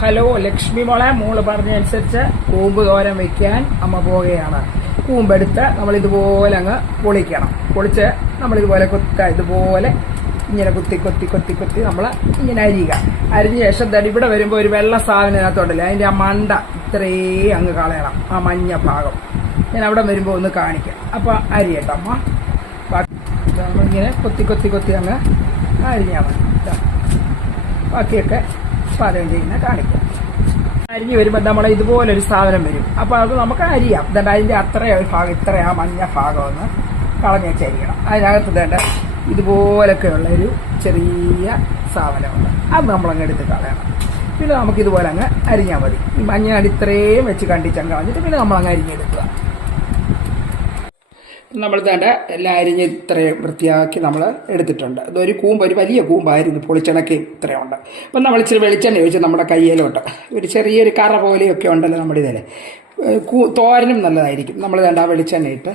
Hello Lakshmi മോളെ. മോൾ പറഞ്ഞനുസരിച്ച് കൂമ്പ് തോരൻ വെക്കാൻ അമ്മ പോവുകയാണ്. കൂമ്പെടുത്ത് നമ്മൾ ഇതുപോലെ അങ്ങ് പൊളിക്കണം. പൊളിച്ച് നമ്മൾ ഇതുപോലെ കുത്ത ഇതുപോലെ ഇങ്ങനെ കുത്തി കൊത്തി കൊത്തി കൊത്തി നമ്മൾ ഇങ്ങനെ അരിയുക. അരിഞ്ഞ ശേഷം ദാ ഇവിടെ വരുമ്പോൾ ഒരു വെള്ള സാധനം ഇതിനകത്തോണ്ടല്ലേ. അതിന്റെ ആ മണ്ട ഇത്രേ അങ്ങ് കളയണം. ആ മഞ്ഞ ഭാഗം. ഞാൻ അവിടെ വരുമ്പോൾ ഒന്ന് കാണിക്കാം. അപ്പോൾ അരിയട്ടോ അമ്മ. നമ്മളിങ്ങനെ കൊത്തി കൊത്തി കൊത്തി അങ്ങ് അരിഞ്ഞാൽ മതി. ബാക്കിയൊക്കെ പാചകം ചെയ്യുന്ന കാണിക്കും. അരിഞ്ഞ് വരുമ്പോൾ നമ്മളെ ഇതുപോലൊരു സാധനം വരും. അപ്പോൾ അത് നമുക്ക് അരിയാം. എന്നിട്ട് അതിന്റെ അത്രയും ഒരു ഭാഗം ഇത്ര ആ മഞ്ഞ ഭാഗം ഒന്ന് കളഞ്ഞ് വെച്ചരിക്കണം. അതിനകത്ത് വേണ്ട ഇതുപോലൊക്കെയുള്ള ഒരു ചെറിയ സാധനമുണ്ട്. അത് നമ്മളങ്ങ് എടുത്ത് കളയണം. പിന്നെ നമുക്ക് ഇതുപോലെ അങ്ങ് അരിഞ്ഞാൽ മതി. ഈ മഞ്ഞ ഇത്രയും വെച്ച് കണ്ടിച്ചങ്ങ് കളഞ്ഞിട്ട് പിന്നെ നമ്മളങ്ങ് അരിഞ്ഞെടുക്കുക. നമ്മൾ തന്നെ എല്ലാം അരിഞ്ഞ് ഇത്രയും വൃത്തിയാക്കി നമ്മൾ എടുത്തിട്ടുണ്ട്. ഇതൊരു കൂമ്പ് ഒരു വലിയ കൂമ്പായിരുന്നു പൊളിച്ചണക്കി ഇത്രയുണ്ട് അപ്പം നമ്മൾ ഇച്ചിരി വെളിച്ചെണ്ണ ഒഴിച്ച് നമ്മുടെ കയ്യിലോട്ട്. ഒരു ചെറിയൊരു കറ പോലെയൊക്കെ ഉണ്ടല്ലോ നമ്മുടെ ഇതിൽ തോരനും നല്ലതായിരിക്കും. നമ്മൾ വേണ്ട ആ വെളിച്ചെണ്ണ ഇട്ട്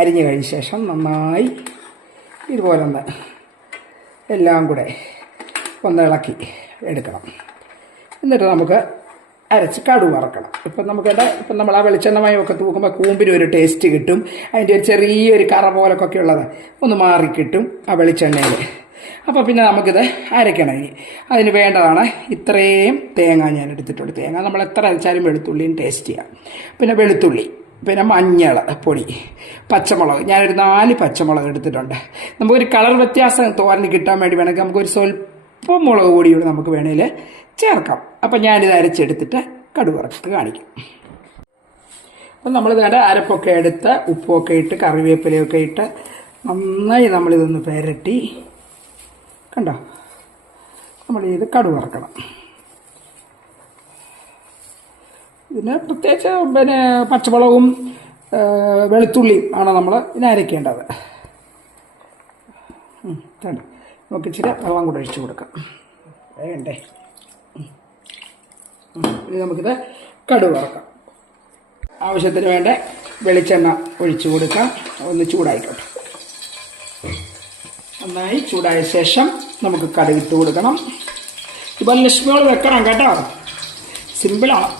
അരിഞ്ഞ് കഴിഞ്ഞ ശേഷം നന്നായി ഇതുപോലെ ഒന്ന് എല്ലാം കൂടെ ഒന്ന് ഇളക്കി എടുക്കണം. എന്നിട്ട് നമുക്ക് അരച്ച് കടു വറക്കണം. ഇപ്പം നമുക്ക് ഇപ്പം നമ്മൾ ആ വെളിച്ചെണ്ണമയമൊക്കെ തൂക്കുമ്പോൾ കൂമ്പിന് ഒരു ടേസ്റ്റ് കിട്ടും. അതിന്റെ ഒരു ചെറിയൊരു കറ പോലൊക്കെ ഉള്ളത് ഒന്ന് മാറി കിട്ടും ആ വെളിച്ചെണ്ണയിൽ. അപ്പോൾ പിന്നെ നമുക്കിത് അരയ്ക്കണം ഇനി. അതിന് വേണ്ടതാണ് ഇത്രയും തേങ്ങ ഞാൻ എടുത്തിട്ടുണ്ട്. തേങ്ങ നമ്മൾ എത്ര അരച്ചാലും വെളുത്തുള്ളിയും ടേസ്റ്റ് ചെയ്യാം. പിന്നെ വെളുത്തുള്ളി പിന്നെ മഞ്ഞൾ പൊടി പച്ചമുളക്. ഞാനൊരു നാല് പച്ചമുളക് എടുത്തിട്ടുണ്ട്. നമുക്കൊരു കളർ വ്യത്യാസം തോരന് കിട്ടാൻ വേണ്ടി വേണമെങ്കിൽ നമുക്കൊരു സ്വല്പം മുളക് കൂടി നമുക്ക് വേണേൽ ചേർക്കാം. അപ്പം ഞാനിത് അരച്ചെടുത്തിട്ട് കടുവറത്ത് കാണിക്കും. അപ്പം നമ്മൾ നേരെ അരപ്പൊക്കെ എടുത്ത് ഉപ്പൊക്കെ ഇട്ട് കറിവേപ്പിലയൊക്കെ ഇട്ട് നന്നായി നമ്മളിതൊന്ന് പെരട്ടി. കണ്ടോ? നമ്മൾ ഇത് കടുവറക്കണം. ഇതിന് പ്രത്യേകിച്ച് പിന്നെ പച്ചമുളകും വെളുത്തുള്ളിയും ആണ് നമ്മൾ ഇതിനെ അരയ്ക്കേണ്ടത്. നമുക്ക് ഇച്ചിരി വെള്ളം കൂടെ ഒഴിച്ചു കൊടുക്കാം. വേണ്ടേ. ഇനി നമുക്കിത് കടുക് വറക്കാം. ആവശ്യത്തിന് വേണ്ട വെളിച്ചെണ്ണ ഒഴിച്ചു കൊടുക്കാം. ഒന്ന് ചൂടായിക്കോട്ടെ. നന്നായി ചൂടായ ശേഷം നമുക്ക് കടുകിട്ട് കൊടുക്കണം. ഇപ്പം ലക്ഷ്മികൾ വെക്കണം കേട്ടോ. സിമ്പിളാണ്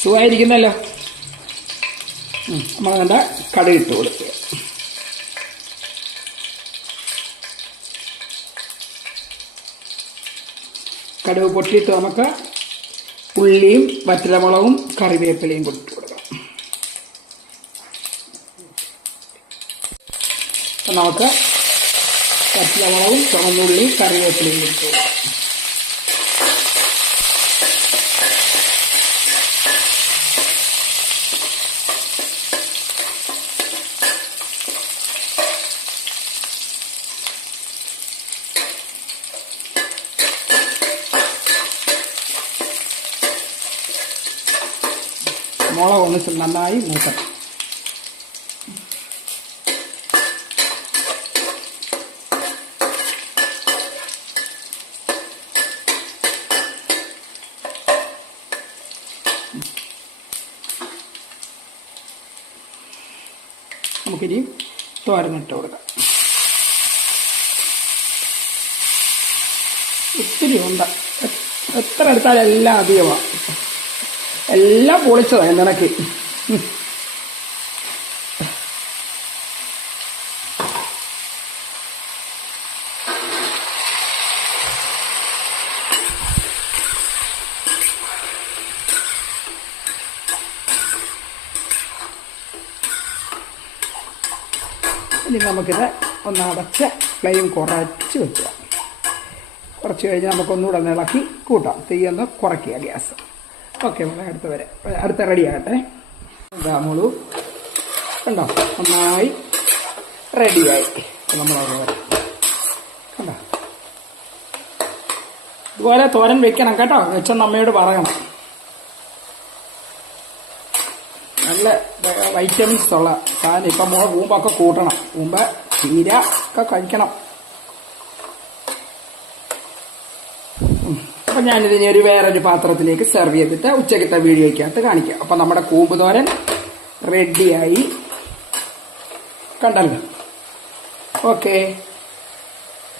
സുഖമായിരിക്കുന്നല്ലോ. നമ്മൾ കണ്ട കടുകിട്ട് കൊടുക്കുക. കടുവ് പൊട്ടിയിട്ട് നമുക്ക് ഉള്ളിയും വറ്റലമുളകും കറിവേപ്പിലയും കൊടുത്തു കൊടുക്കാം. നമുക്ക് വറ്റലമുളകും ചുവന്നുള്ളിയും കറിവേപ്പിലയും കൊടുത്തു കൊടുക്കാം. മുളക് ഒന്ന് നന്നായി മൂക്കണം നമുക്കിനി തോരനിട്ട് കൊടുക്കാം. ഒത്തിരി ഉണ്ട്. എത്ര എടുത്താലും എല്ലാം അധികമാണ് എല്ലാം പൊളിച്ചതാണ് നിനക്ക്. നമുക്കിത് ഒന്ന് അടച്ച് ഫ്ലെയിം കുറച്ച് വെക്കുക. കുറച്ച് കഴിഞ്ഞ് നമുക്കൊന്നുകൂടെ ഇളക്കി കൂട്ടാം. തീയൊന്ന് കുറയ്ക്കുക ഗ്യാസ്. ഓക്കെ മോളെ അടുത്ത വരെ. അടുത്ത റെഡി ആകട്ടെ. മോളു. കണ്ടോ? നന്നായി റെഡിയായി നമ്മളത് വരെ. കണ്ടോ? ഇതുപോലെ തോരൻ വെക്കണം കേട്ടോ. വെച്ചെന്ന് അമ്മയോട് പറയണം. നല്ല വൈറ്റമിൻസ് ഉള്ള സാധനം. ഇപ്പം മോളെ കൂമ്പൊക്കെ കൂട്ടണം. കൂമ്പ് ചീര ഒക്കെ കഴിക്കണം. അപ്പം ഞാനിതിനെ ഒരു വേറൊരു പാത്രത്തിലേക്ക് സെർവ് ചെയ്തിട്ട് ഉച്ചക്കത്തെ വീഡിയോയ്ക്കകത്ത് കാണിക്കാം. അപ്പം നമ്മുടെ കൂമ്പ് തോരൻ റെഡിയായി കണ്ടല്ലോ? ഓക്കെ